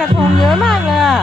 กระทงเยอะมากเลยอ่ะ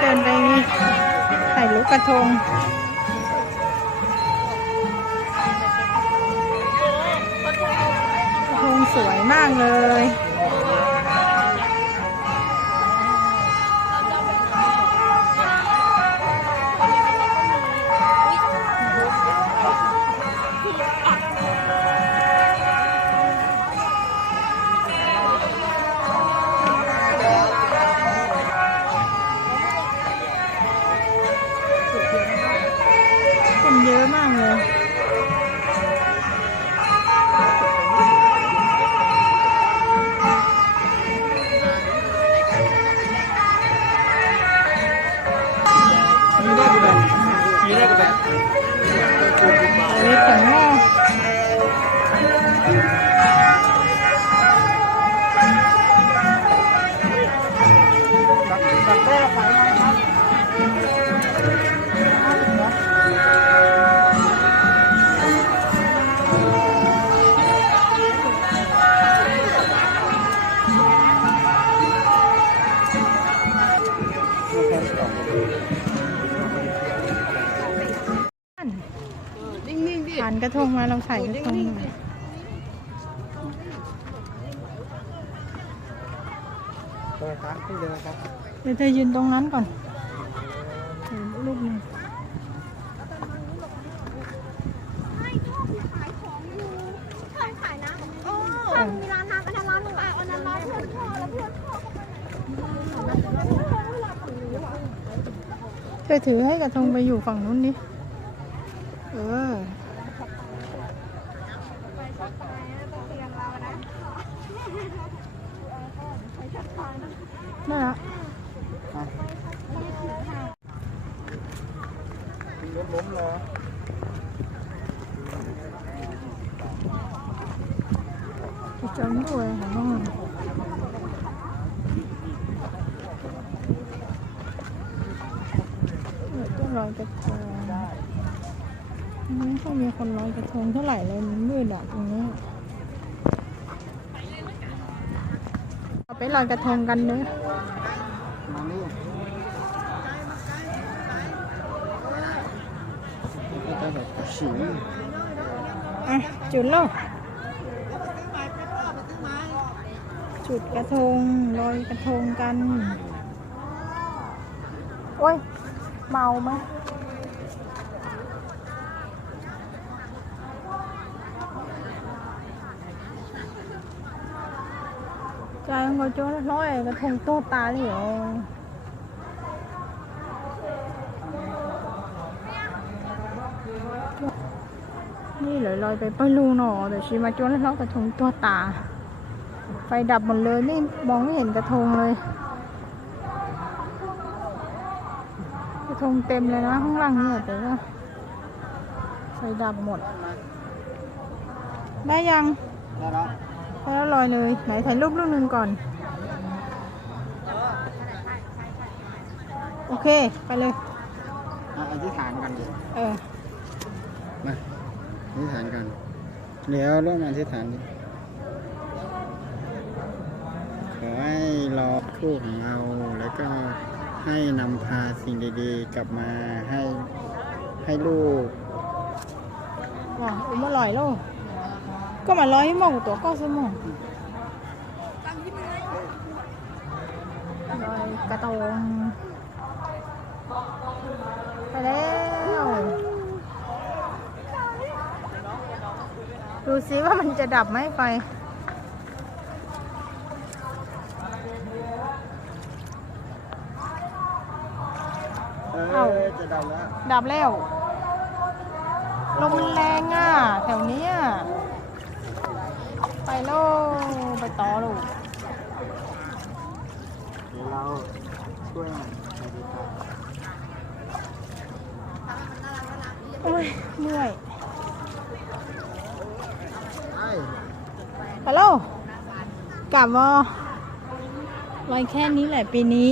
เดินไปถ่ายรูปกระทงกระทงสวยมากเลยคนเยอะมากเลยเล็กของแม่ผ่านกระทงมาเราใส่กระทงเดี๋ยวเธอยืนตรงนั้นก่อนลูกนึงมีร้านน้ำอันนั้นร้านหนูอ่ะอันนั้นร้านเพื่อนพ่อแล้วเพื่อนพ่อเธอถือให้กระทงไปอยู่ฝั่งนู้นดิน่ารักล้มเลยจำด้วยค่ะน้องก็ลอยกระทงไม่ค่อยมีคนลอยกระทงเท่าไหร่เลยมันมืดอ่ะตรงนี้เราไปลอยกระทงกันเนอะจุดโลกจุดกระทงลอยกระทงกันโอ้ยเมาไหมใจngồi chỗ nó nói cái thùng tô tà đi rồiนี่ลอยไปไปลูหนอแต่ชีมาโจ้แล้วกระทงตัวตาไฟดับหมดเลยไม่มองไม่เห็นกระทงเลยกระทงเต็มเลยนะข้างล่างนี่แต่ว่าไฟดับหมดได้ยังได้แล้วลอยเลยไหนถ่ายรูปรูปนึงก่อนโอเคไปเลยอธิษฐานกันมาอธิษฐานกันเดี๋ยวร่วมอธิษฐานดิขอให้เราคู่ของเราแล้วก็ให้นำพาสิ่งดีๆกลับมาให้ลูกว้าวมาลอยแล้วก็มาลอยให้มองตัวก็สมองลอยกระทงไปแล้วดูซิว่ามันจะดับไหมไฟ เออจะดับแล้ว ดับแล้วลมมันแรงอ่ะ แถวเนี้ยไปโลไปต่อลูก เดี๋ยวเราช่วยหน่อยไปดีกว่า โอ้ยเมื่อย ไป ฮัลโหลกลับมาลอยแค่นี้แหละปีนี้